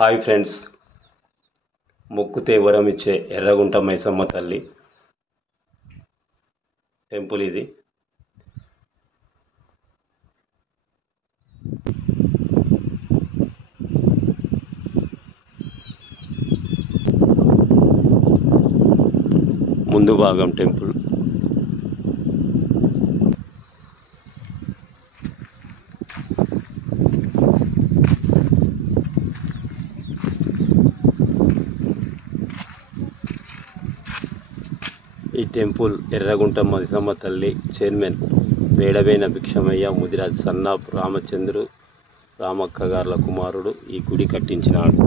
Hi friends, మొక్కుతే వరం ఇచ్చే ఎర్రగుంట మైసమ్మ తల్లి టెంపుల్ ఇది. ముందు భాగం టెంపుల్. ఈ టెంపుల్ ఎర్రగుంట మైసమ్మ తల్లి చైర్మన్ వేడవేన భిక్షమయ్య ముదిరాజ్ సన్నాఫ్ రామచంద్రు రామక్క గార్ల కుమారుడు ఈ గుడి కట్టించినాడు.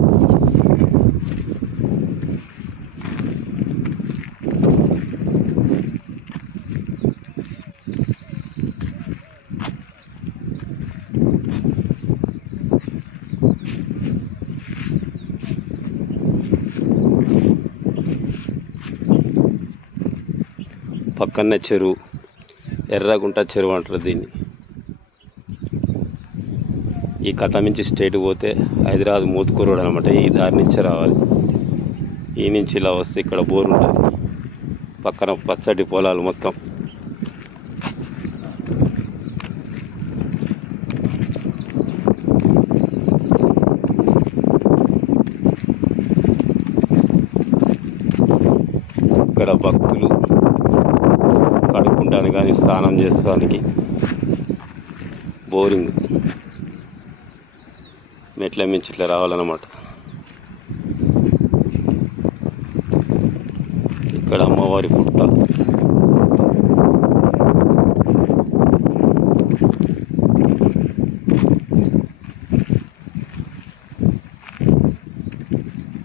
పక్కనే చెరువు, ఎర్రగుంట చెరువు అంటారు దీన్ని. ఈ కట్ట నుంచి స్ట్రైట్ పోతే హైదరాబాద్ మోత్కూరు రోడ్ అనమాట. ఈ దారి నుంచి రావాలి. ఈ నుంచి ఇలా వస్తే ఇక్కడ బోర్ ఉంటుంది. పక్కన పచ్చటి పొలాలు మొత్తం. ఇక్కడ భక్తులు కడుక్కుంటానికి కానీ స్నానం చేసుకోవడానికి బోరింగ్ మెట్ల మించి ఇట్లా రావాలన్నమాట. ఇక్కడ అమ్మవారి పుట్ట.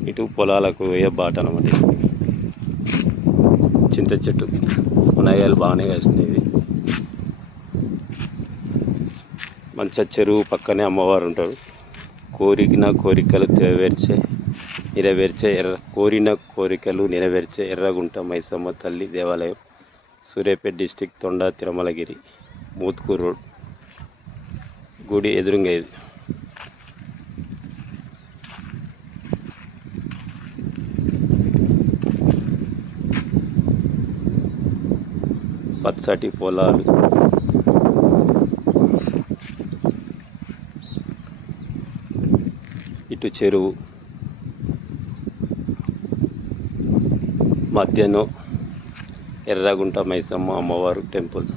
ఇటు పొలాలకు వేయ బాట అన్నమాట. చింత చెట్టు నయాలు బాగానే వేసినాయి. మంచిగా చెరువు పక్కనే అమ్మవారు ఉంటారు. కోరిన కోరికలు నెరవేర్చే ఎర్రగుంట మైసమ్మ తల్లి దేవాలయం, సూర్యాపేట డిస్టిక్, తొండ తిరుమలగిరి, మోత్కూరు రోడ్. గుడి ఎదురుగా ఇది. పచ్చటి పొలాలు, ఇటు చెరువు, మధ్యలో ఎర్రగుంట మైసమ్మ అమ్మవారు టెంపుల్.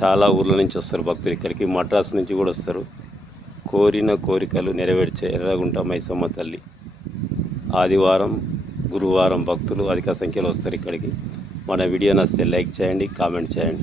చాలా ఊర్ల నుంచి వస్తారు భక్తులు ఇక్కడికి. మద్రాసు నుంచి కూడా వస్తారు. కోరిన కోరికలు నెరవేర్చే ఎర్రగుంట మైసమ్మ తల్లి. ఆదివారం, గురువారం భక్తులు అధిక సంఖ్యలో వస్తారు ఇక్కడికి. మన వీడియో నచ్చితే లైక్ చేయండి, కామెంట్ చేయండి.